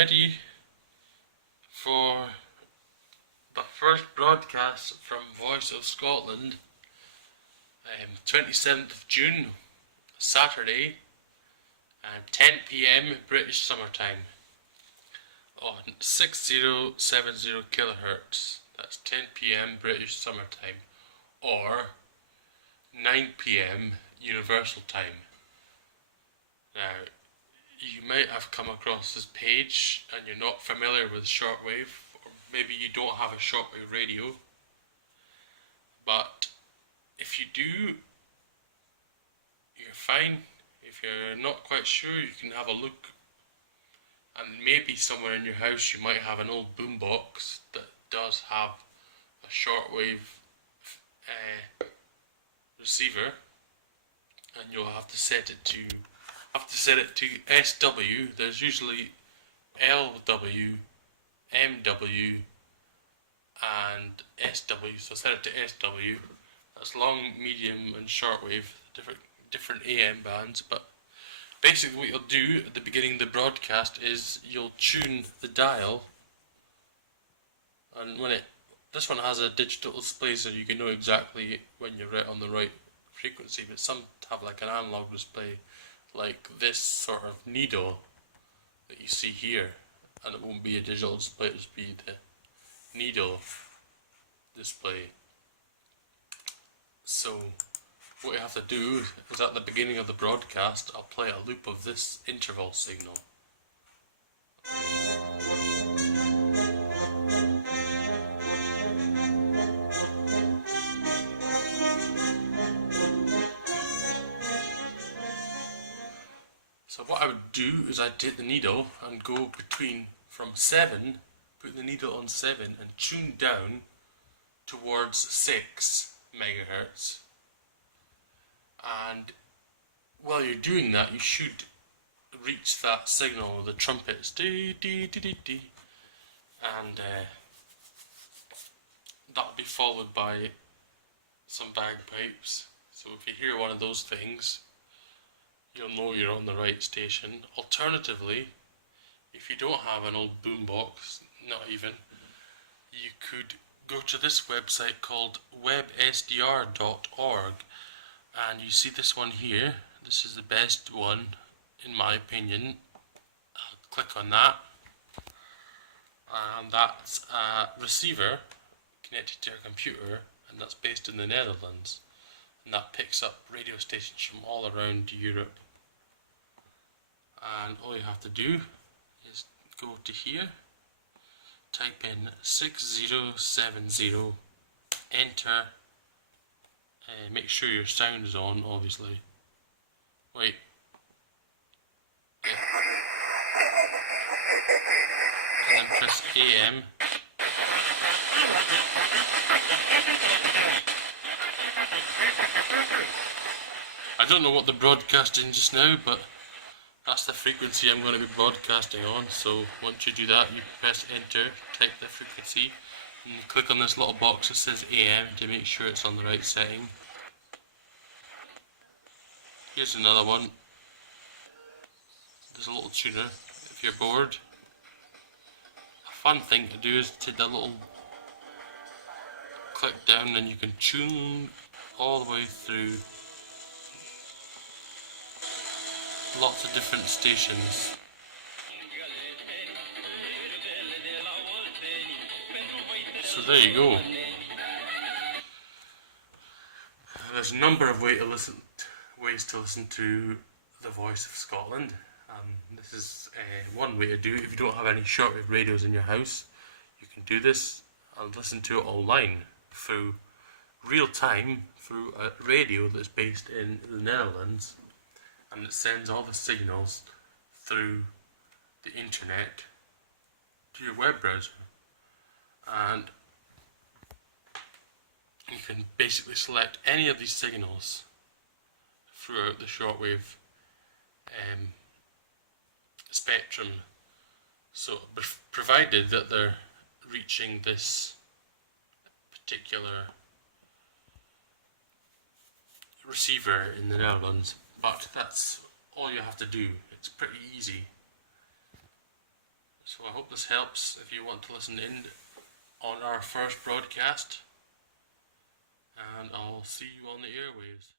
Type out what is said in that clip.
ready for the first broadcast from Voice of Scotland, 27th of June, Saturday, 10 PM British summertime on 6070 kilohertz. That's 10 PM British summertime, or 9 PM Universal time. Now, you might have come across this page and you're not familiar with shortwave, or maybe you don't have a shortwave radio, but if you do, you're fine. If you're not quite sure, you can have a look, and maybe somewhere in your house you might have an old boombox that does have a shortwave receiver, and you'll have to set it to SW. There's usually LW, MW, and SW. So set it to SW. That's long, medium, and shortwave, different AM bands. But basically, what you'll do at the beginning of the broadcast is you'll tune the dial, and this one has a digital display, so you can know exactly when you're right on the right frequency. But some have like an analog display, like this sort of needle that you see here, and it won't be a digital display, it'll just be the needle display. So what you have to do is at the beginning of the broadcast, I'll play a loop of this interval signal. So what I would do is I'd take the needle and go from 7, put the needle on 7 and tune down towards 6 megahertz. And while you're doing that, you should reach that signal, the trumpets, dee, dee, dee, dee, dee. And that'll be followed by some bagpipes. So if you hear one of those things, you'll know you're on the right station. Alternatively, if you don't have an old boombox, not even, you could go to this website called websdr.org, and you see this one here. This is the best one, in my opinion. I'll click on that, and that's a receiver connected to a computer, and that's based in the Netherlands. And that picks up radio stations from all around Europe. And all you have to do is go to here, type in 6070, enter, make sure your sound is on, obviously. Wait. Yeah. And then press AM. I don't know what they're broadcasting just now, but that's the frequency I'm going to be broadcasting on. So once you do that, you press enter, type the frequency, and you click on this little box that says AM to make sure it's on the right setting. Here's another one. There's a little tuner if you're bored. A fun thing to do is take that little click down, and you can tune all the way through lots of different stations. So there you go. There's a number of ways to listen to the Voice of Scotland. This is one way to do it. If you don't have any shortwave radios in your house, you can do this and listen to it online through real time through a radio that's based in the Netherlands, and it sends all the signals through the internet to your web browser. And you can basically select any of these signals throughout the shortwave spectrum. So provided that they're reaching this particular receiver in the Netherlands. But that's all you have to do. It's pretty easy. So I hope this helps if you want to listen in on our first broadcast, and I'll see you on the airwaves.